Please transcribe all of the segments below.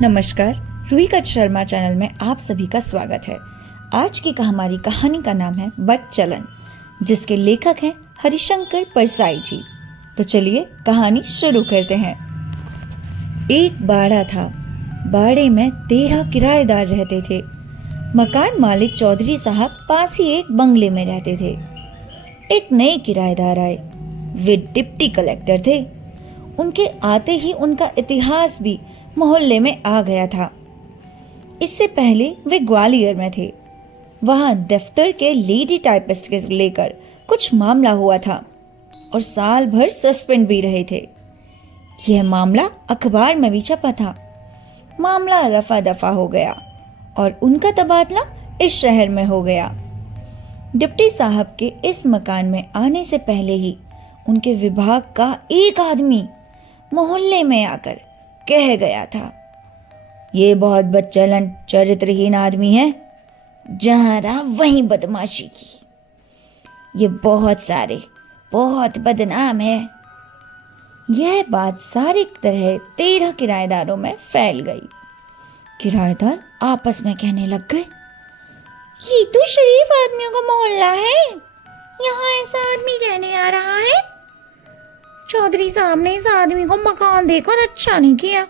नमस्कार, रुहिका शर्मा चैनल में आप सभी का स्वागत है। आज की हमारी कहानी का नाम है बदचलन, जिसके लेखक हैं हरिशंकर परसाई जी। तो चलिए कहानी शुरू करते हैं। एक बाड़ा था। बाड़े में 13 किराएदार रहते थे। मकान मालिक चौधरी साहब पास ही एक बंगले में रहते थे। एक नए किराएदार आए। वे डिप्टी कलेक्टर थे। उनके आते ही उनका इतिहास भी मोहल्ले में आ गया था। इससे पहले वे ग्वालियर में थे। वहां दफ्तर के लेडी टाइपिस्ट के लेकर कुछ मामला हुआ था और साल भर सस्पेंड भी रहे थे। यह मामला अखबार में भी छपा था। मामला रफा दफा हो गया और उनका तबादला इस शहर में हो गया। डिप्टी साहब के इस मकान में आने से पहले ही उनके विभाग का एक आदमी मोहल्ले में आकर कह गया था, ये बहुत बदचलन चरित्रहीन आदमी है, जहां रहा वहीं बदमाशी की। ये बहुत बदनाम है। यह बात सारी तरह 13 किराएदारों में फैल गई। किराएदार आपस में कहने लग गए, ये तो शरीफ आदमियों का मोहल्ला है, यहाँ ऐसा आदमी रहने आ रहा है। चौधरी साहब ने इस आदमी को मकान देकर अच्छा नहीं किया।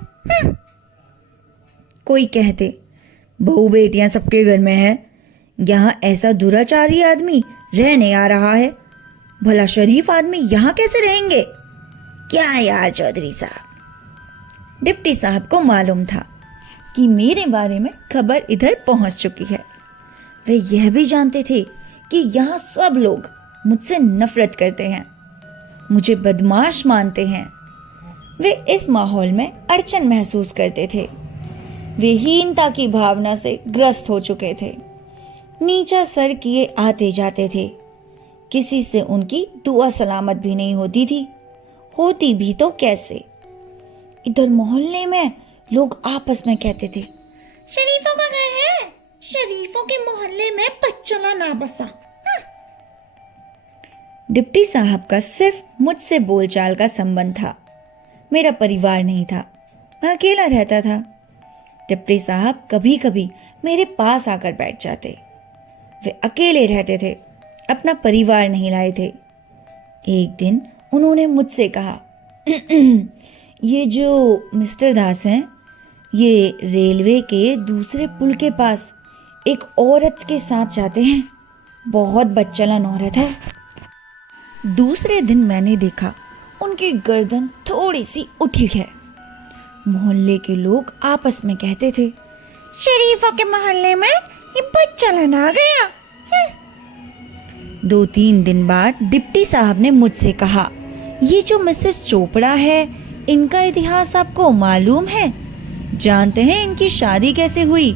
कोई कहते, बहू बेटियां सबके घर में है, यहाँ ऐसा दुराचारी आदमी रहने आ रहा है। भला शरीफ आदमी यहाँ कैसे रहेंगे? क्या यार चौधरी साहब। डिप्टी साहब को मालूम था कि मेरे बारे में खबर इधर पहुंच चुकी है। वे यह भी जानते थे कि यहाँ सब लोग मुझसे नफरत करते हैं, मुझे बदमाश मानते हैं। वे इस माहौल में अड़चन महसूस करते थे। वे हीनता की भावना से ग्रस्त हो चुके थे। नीचा सर किए आते जाते थे। किसी से उनकी दुआ सलामत भी नहीं होती थी। होती भी तो कैसे? इधर मोहल्ले में लोग आपस में कहते थे, शरीफों का घर है, शरीफों के मोहल्ले में बदचलन ना बसा। डिप्टी साहब का सिर्फ मुझसे बोलचाल का संबंध था। मेरा परिवार नहीं था, मैं अकेला रहता था। डिप्टी साहब कभी कभी मेरे पास आकर बैठ जाते। वे अकेले रहते थे, अपना परिवार नहीं लाए थे। एक दिन उन्होंने मुझसे कहा, ये जो मिस्टर दास हैं, ये रेलवे के दूसरे पुल के पास एक औरत के साथ जाते हैं। बहुत बदचलन औरत है। दूसरे दिन मैंने देखा उनकी गर्दन थोड़ी सी उठी है। मोहल्ले के लोग आपस में कहते थे, शरीफों के मोहल्ले में ये बदचलन आ गया। 2-3 दिन बाद डिप्टी साहब ने मुझसे कहा, ये जो मिसेस चोपड़ा है, इनका इतिहास आपको मालूम है? जानते हैं इनकी शादी कैसे हुई?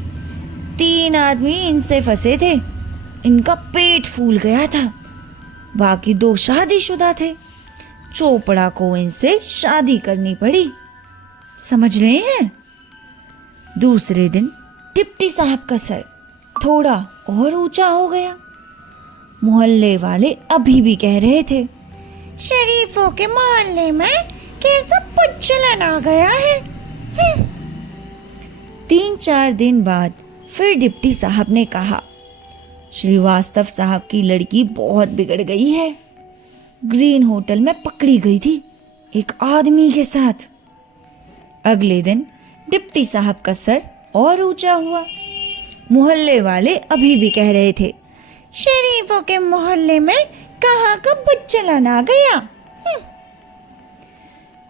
3 आदमी इनसे फंसे थे। इनका पेट फूल गया था। बाकी 2 शादीशुदा थे। चोपड़ा को इनसे शादी करनी पड़ी। समझ रहे हैं? दूसरे दिन डिप्टी साहब का सर थोड़ा और ऊंचा हो गया। मोहल्ले वाले अभी भी कह रहे थे, शरीफों के मोहल्ले में कैसा बदचलन आ गया है। 3-4 दिन बाद फिर डिप्टी साहब ने कहा, श्रीवास्तव साहब की लड़की बहुत बिगड़ गई है। ग्रीन होटल में पकड़ी गई थी एक आदमी के साथ। अगले दिन डिप्टी साहब का सर और ऊंचा हुआ। मोहल्ले वाले अभी भी कह रहे थे, शरीफों के मोहल्ले में कहाँ का बदचलन आ गया।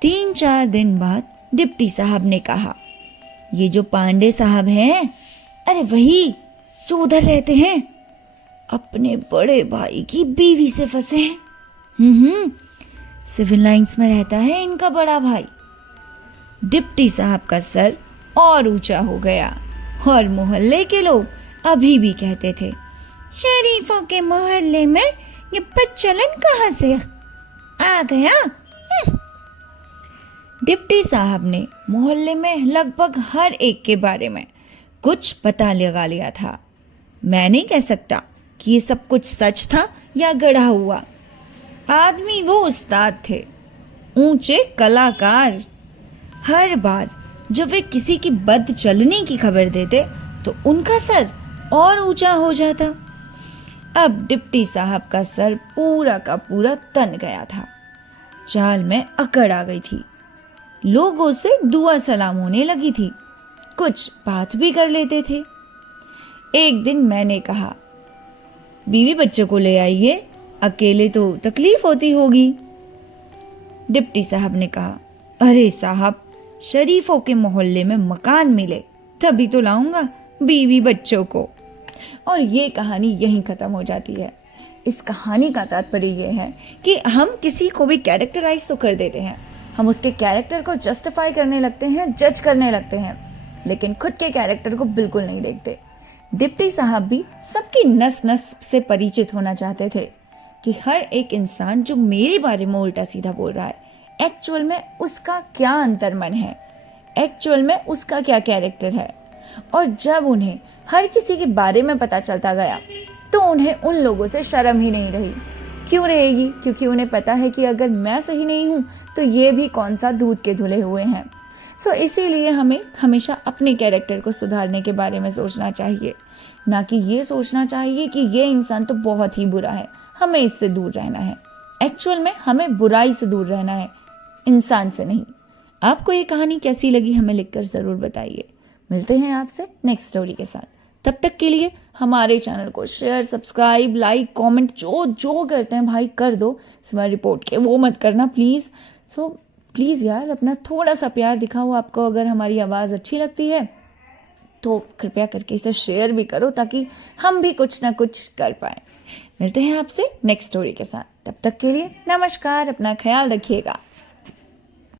3-4 दिन बाद डिप्टी साहब ने कहा, ये जो पांडे साहब हैं, अरे वही जो उधर रहते हैं, अपने बड़े भाई की बीवी से फंसे हैं। सिविल लाइंस में रहता है इनका बड़ा भाई। डिप्टी साहब का सर और ऊंचा हो गया और मोहल्ले के लोग अभी भी कहते थे, शरीफों के मोहल्ले में ये बदचलन कहाँ से आ गया। डिप्टी साहब ने मोहल्ले में लगभग हर एक के बारे में कुछ पता लगा लिया था। मैं नहीं कह सकता कि ये सब कुछ सच था या गढ़ा हुआ। आदमी वो उस्ताद थे, ऊंचे कलाकार। हर बार जब वे किसी की बद चलने की खबर देते तो उनका सर और ऊंचा हो जाता। अब डिप्टी साहब का सर पूरा का पूरा तन गया था। चाल में अकड़ आ गई थी। लोगों से दुआ सलाम होने लगी थी, कुछ बात भी कर लेते थे। एक दिन मैंने कहा, बीवी बच्चों को ले आइए, अकेले तो तकलीफ होती होगी। डिप्टी साहब ने कहा, अरे साहब, शरीफों के मोहल्ले में मकान मिले तभी तो लाऊंगा बीवी बच्चों को। और ये कहानी यहीं ख़त्म हो जाती है। इस कहानी का तात्पर्य यह है कि हम किसी को भी कैरेक्टराइज तो कर देते हैं, हम उसके कैरेक्टर को जस्टिफाई करने लगते हैं, जज करने लगते हैं, लेकिन खुद के कैरेक्टर को बिल्कुल नहीं देखते। डिप्टी साहब भी सबकी नस नस से परिचित होना चाहते थे कि हर एक इंसान जो मेरे बारे में उल्टा सीधा बोल रहा है, एक्चुअल में उसका क्या अंतर्मन है, एक्चुअल में उसका क्या कैरेक्टर है। और जब उन्हें हर किसी के बारे में पता चलता गया तो उन्हें उन लोगों से शर्म ही नहीं रही। क्यों रहेगी? क्योंकि उन्हें पता है कि अगर मैं सही नहीं हूँ तो ये भी कौन सा दूध के धुले हुए हैं। सो इसीलिए हमें हमेशा अपने कैरेक्टर को सुधारने के बारे में सोचना चाहिए, ना कि ये सोचना चाहिए कि ये इंसान तो बहुत ही बुरा है, हमें इससे दूर रहना है। एक्चुअल में हमें बुराई से दूर रहना है, इंसान से नहीं। आपको ये कहानी कैसी लगी हमें लिखकर ज़रूर बताइए। मिलते हैं आपसे नेक्स्ट स्टोरी के साथ। तब तक के लिए हमारे चैनल को शेयर, सब्सक्राइब, लाइक, कमेंट जो करते हैं भाई कर दो, सिवाय रिपोर्ट के वो मत करना प्लीज़। सो प्लीज़ यार, अपना थोड़ा सा प्यार दिखाओ। आपको अगर हमारी आवाज़ अच्छी लगती है तो कृपया करके इसे शेयर भी करो ताकि हम भी कुछ ना कुछ कर पाएँ। मिलते हैं आपसे नेक्स्ट स्टोरी के साथ। तब तक के लिए नमस्कार, अपना ख्याल रखिएगा।